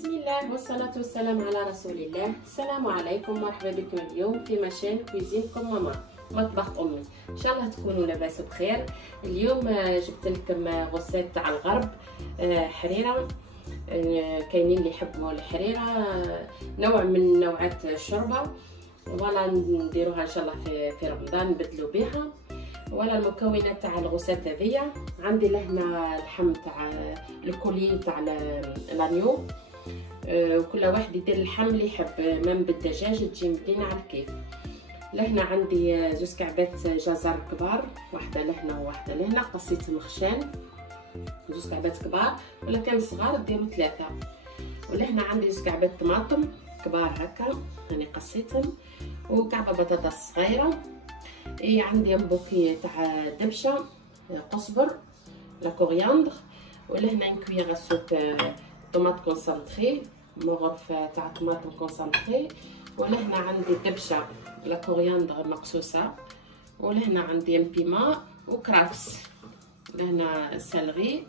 بسم الله والصلاة والسلام على رسول الله. السلام عليكم، مرحبا بكم اليوم في مشان كويزينكم ماما، مطبخ امي. ان شاء الله تكونوا لاباس بخير. اليوم جبت لكم غسالة تاع الغرب، حريره. كاينين اللي يحبوا الحريره، نوع من نوعات الشوربه، ولا نديروها ان شاء الله في رمضان نبدلوا بها. ولا المكونات تاع الغسالة هذيا، عندي لهنا اللحم تاع الكولي تاع لانيو، وكل واحد يدير اللحم اللي يحب، من بالدجاج تجي مدينه على الكيف. لهنا عندي زوج كعبات جزر كبار، واحده لهنا وواحده لهنا، قصيتهم خشان، زوج كعبات كبار، ولا كان صغار ديروا 3. ولهنا عندي زوج كعبات طماطم كبار هكا راني قصيتهم، وكعبه بطاطا صغيره. عندي بوكي تاع دبشه قزبر لا كورياندر، ولهنا نكويغ سوب طوماط كونسونطري، مغرف تاع طماطم كونسونطري. ولهنا عندي دبشه لا كورياندر مقصوصه، ولهنا عندي بيما وكرافس. لهنا سالغي،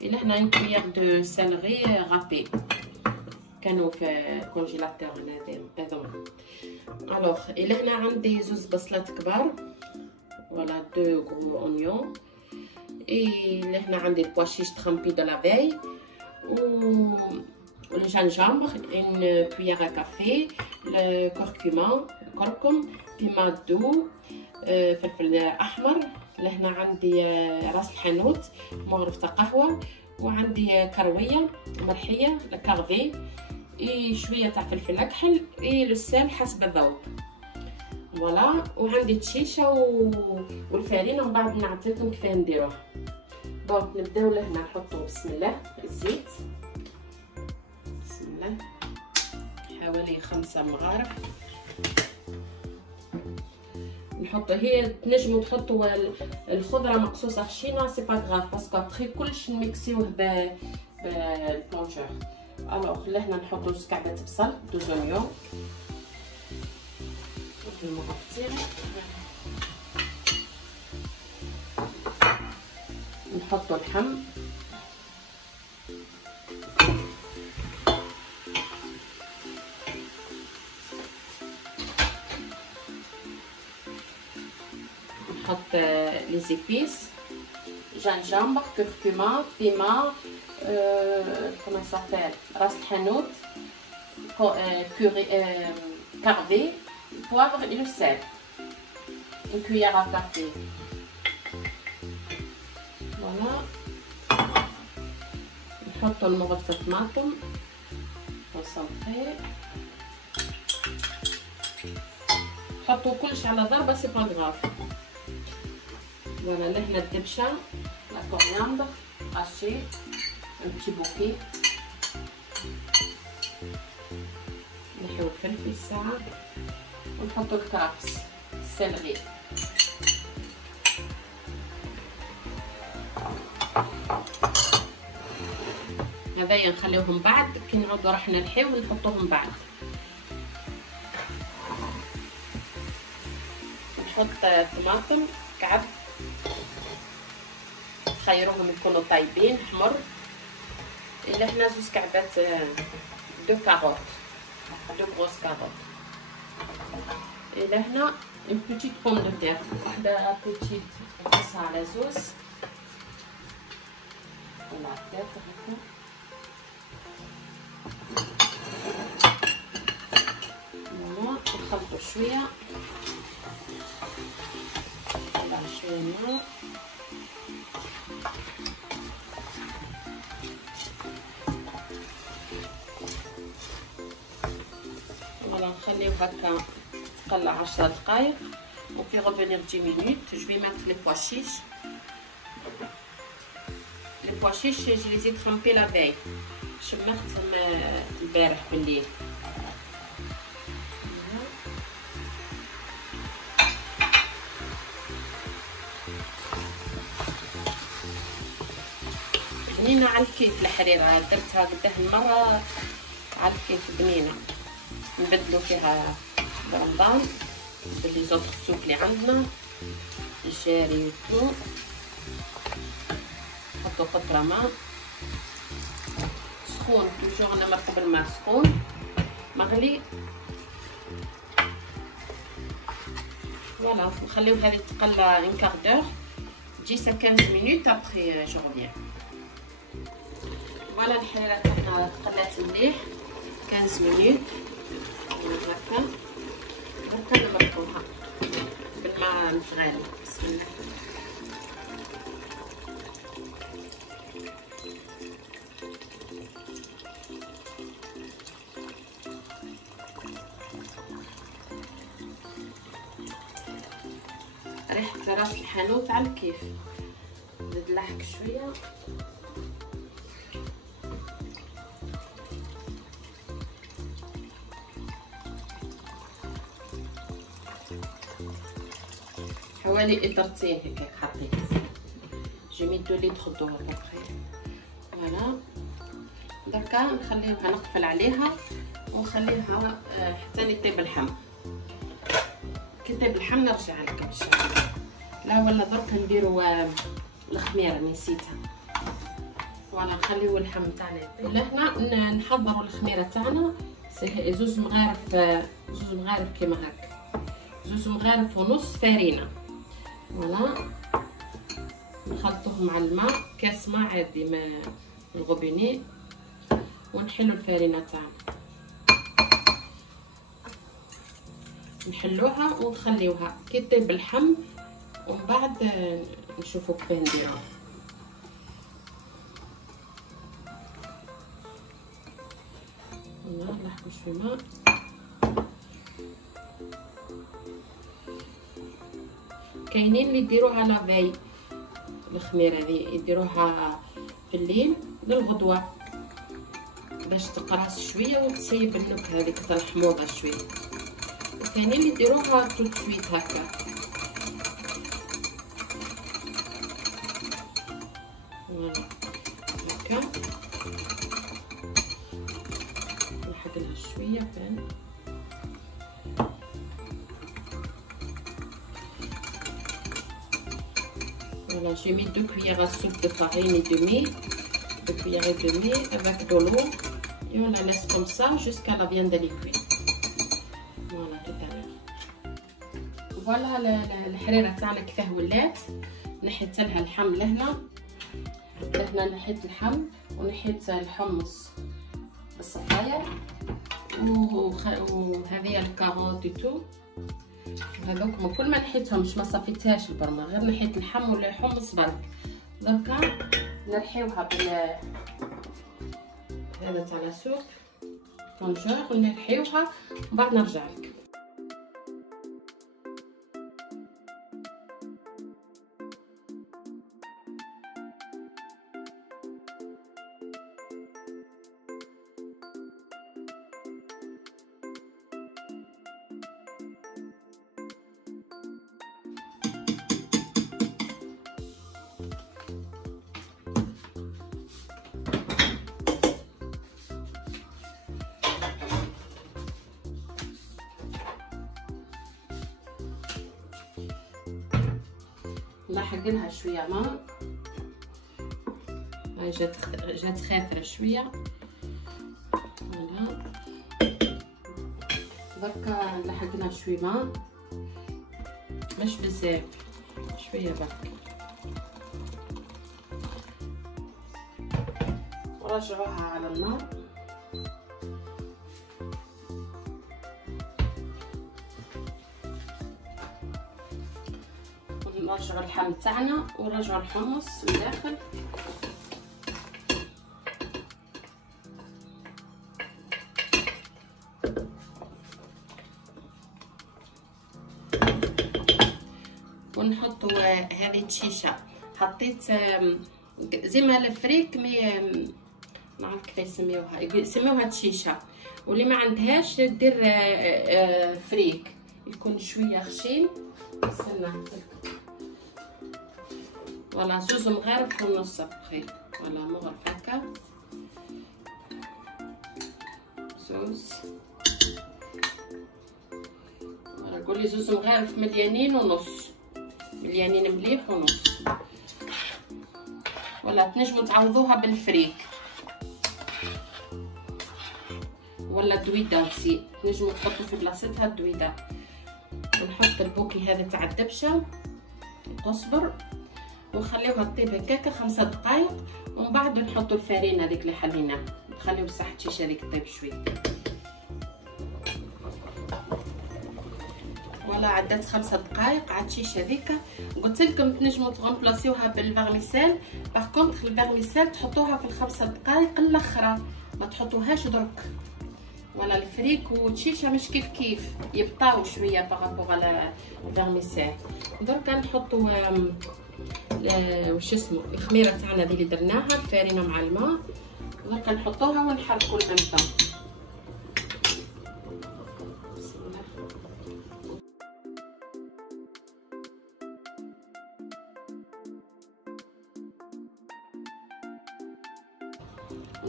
لهنا نكويغ دو سالغي غابي كانوا في كونجيلاتور هذوما. الوغ لهنا عندي زوج بصلات كبار، ولا 2 غرو اونيون. لهنا عندي البواشيش ترامبي دو لا فاي، والجنجامبر ان كويير كافي، الكركم، بيما دو، فلفل احمر. لهنا عندي راس الحانوت مغرف تاع قهوه، وعندي كرويه مرحيه لكارفي، شويه تاع فلفل اكحل، لو سال حسب الذوق. فوالا. وعندي تشيشه والفارينه، ومن بعد نعطيكم كيفاه نديروها. دونك نبداو. لهنا نحطو بسم الله الزيت، بسم الله، حوالي 5 مغارف نحطو. هي تنجمو تحطو الخضره مقصوصه خشينه، سي با غاف، باسكو ابخي كلش نميكسيوه بالبلونجور. الوغ لهنا نحطو زوج كعبات بصل، 2 اونيون نحطو اللحم، نحط لي زيبيس، جنجامبر، كركما، بيما، كومون سابيل، راس الحانوت، كوري، كارفي، poivre et le sel, une cuillère à café. Voilà. نحط المغرف الطماطم كونسونطري، نحطو كلش على ضربه سي با غاف. فوالا. لهنا الدبشه لا كورياندر هاشي ان بتي بوكي، نحيو الفلفل ساعه، ونحطو الكرافس السلغي. هذايا نخليوهم بعد، كي نعودو راح نلحيو ونحطوهم بعد. نحط طماطم كعب، خيروهم يكونوا طايبين حمر. هنا زوج كعبات 2 كاروت، 2 غروس كاروت. هنا une petite pomme de terre، واحدة بوتيت نقصها على زوز، نطلع الدافع هكا. فوالا. نخلطو شوية، نطلع شوية النار. فوالا. نخليو هكا تقلع 10 دقائق، وفي revenir 10 minutes. Je vais mettre les pois chiches. Les pois chiches, je les ai trempés la veille. شمختهم البارح بالليل. بنينة على الكيف الحريرة، درتها قداه المرة على الكيف بنينة، نبدلو فيها برمضان باللي زوط السوق اللي عندنا، الجاري والثوم. نحطو قطرة ماء سخون، توجور انا مركب الماء سخون مغلي. فوالا نخليو هذه تقلى ان كار دور 10 à 15 minutes après je reviens. فوالا الحريره تاعنا تقلات مليح 15 minutes هكا. دركا نمرقوها بالماء متغالي. بسم الله. ريحة راس الحانوت على الكيف. نزيد لحق شوية. حوالي إطرتين هكاك حطيت. جي مي 2 لتر دو ابوبخي. فوالا دركا نخليوها نقفل عليها ونخليها حتى يطيب اللحم. كي يطيب اللحم نرجع لكم ان شاء الله. لا ولا درك نديرو الخميره نسيتها. فوالا نخليو اللحم تاعنا يطيب. لهنا نحضروا الخميره تاعنا زوز مغارف كيما هكا، زوز مغارف ونص فرينه. فوالا نخلطوهم مع الماء، كاس ماء عادي ما الغوبيني، ونحلو الفرينه تاعنا نحلوها ونخليوها كي طيب اللحم، ومن بعد نشوفو كيفاه نديروها. فوالا نحكو شويه ماء. كاينين اللي يديروها لافاي الخميره هذه، يديروها في الليل للغدوه باش تقراص شويه وتسيب النكهه هذيك تاع الحموضه شويه. وكاينين اللي يديروها توت سويت هكا. فوالا هكا نحقلها شويه فين. Voilà, j'ai mis 2 cuillères à soupe de farine et demi, 2 cuillères et demi avec de l'eau, et on la laisse comme ça jusqu'à la viande de cuire. Voilà, tout à l'heure. Voilà الحريره تاعنا كيفاه ولات. نحيت لها اللحم لهنا نحيت اللحم ونحيت الحمص بالصفايه وهذه الكاروت وتو. هذوك كل ما نحيتهمش ما صفيتهاش البرمه، غير نحيت اللحم والحمص برك. دركا نرحيوها بال هذا تاع لاسوب طنجور ونرحيوها ومن بعد نرجع لك. نلحق لها شويه ماء. هاي جات خاثره شويه. فوالا بركا نلحق لها شويه ماء، مش بزاف، شويه برك. ورجعوها على النار. نرجعوا اللحم تاعنا ونرجعوا الحمص لداخل. ونحطوا هذه الشيشه. حطيت زي ما الفريك مي نعرف كيف يسميوها تشيشه، واللي ما عندهاش دير فريك يكون شويه خشين. استنى فوالا زوز مغارف ونص بخير. فوالا مغرف هكا زوز. فوالا قولي زوز مغارف مليانين ونص، مليانين مليح ونص. ولا تنجموا تعوضوها بالفريك. ولا دويده وسي، تنجموا تحطوا في بلاصتها الدويده. ونحط البوكي هذا تاع الدبشه تصبر ونخليوها تطيب هكاكا 5 دقائق، ومن بعد نحطوا الفارينه هذيك اللي حليناها نخليو بصح الشيشه هذيك طيب شويه. ولا عدات 5 دقائق عاد الشيشه هذيك. قلت لكم تنجموا تغمبلاصيوها بالفيرميسيل، باغ كونطخ الفيرميسيل تحطوها في ال5 دقائق الاخرى، ما تحطوهاش درك. ولا الفريك والشيشه مش كيف يبطاو شويه باغابوغ على الفيرميسيل. درك نحطوا واش اسمه الخميره تاعنا اللي درناها الفارينه مع الماء، درك نحطوها ونحركوا المنفى.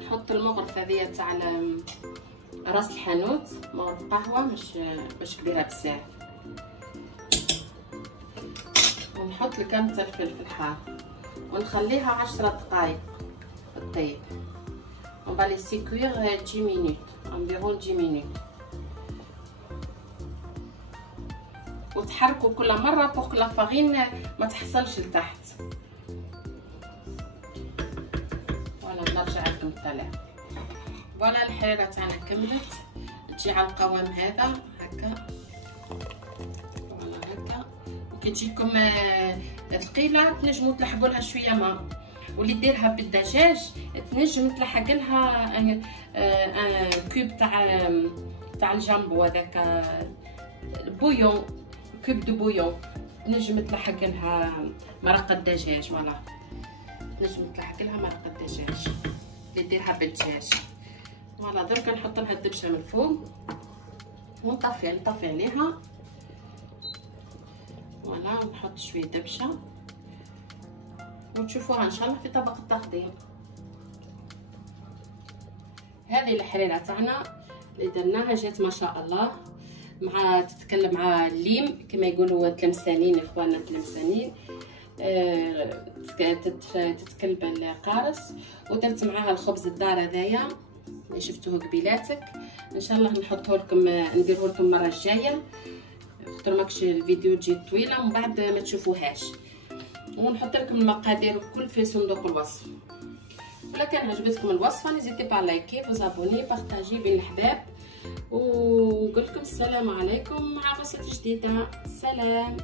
نحط المغرفه هذيا تاع راس الحانوت، مغرف قهوه مش كبيره بزاف، ونحط الكمثه الفلفل الحار ونخليها 10 دقائق طيب. on va laisser cuire 10 minutes environ 10 minutes. وتحركوا كل مره بوغ لا فارين ما تحصلش لتحت. ولا نرجع لكم الطلع. فوالا الحريره تاعنا كملت، تجي على القوام هذا هكا. فوالا هكا. وكي تجيكم ثقيله تنجموا تلحقوا لها شويه ماء، واللي ديرها بالدجاج تنجم تلحق لها كوب تاع الجامبو هذاك بويون، كوب دو بويون تنجم تلحق لها مرقه الدجاج. فوالا تنجم تلحق لها مرقه الدجاج اللي ديرها بالدجاج. فوالا درك نحط لها الدبشه من الفوق ونطفي عليها. فوالا نحط شويه دبشه وتشوفوها ان شاء الله في طبق التقديم. هذه الحريره تاعنا اللي درناها جات ما شاء الله، مع تتكلم مع الليم كما يقولوا التلمسانين اخواننا التلمسانين، تتكلب القارص. ودرت معاها الخبز الدار هذايا اللي شفتوه قبيلاتك، ان شاء الله نحطه لكم نديره لكم المره الجايه خاطر ماكش الفيديو تجي طويله ومن بعد ما تشوفوهاش. ونحط لكم المقادير الكل في صندوق الوصف. ولا كان عجبتكم الوصفه نزيدي با لايكي وزابوني بارطاجي بين الحباب، ونقول لكم السلام عليكم مع وصفه جديده. سلام.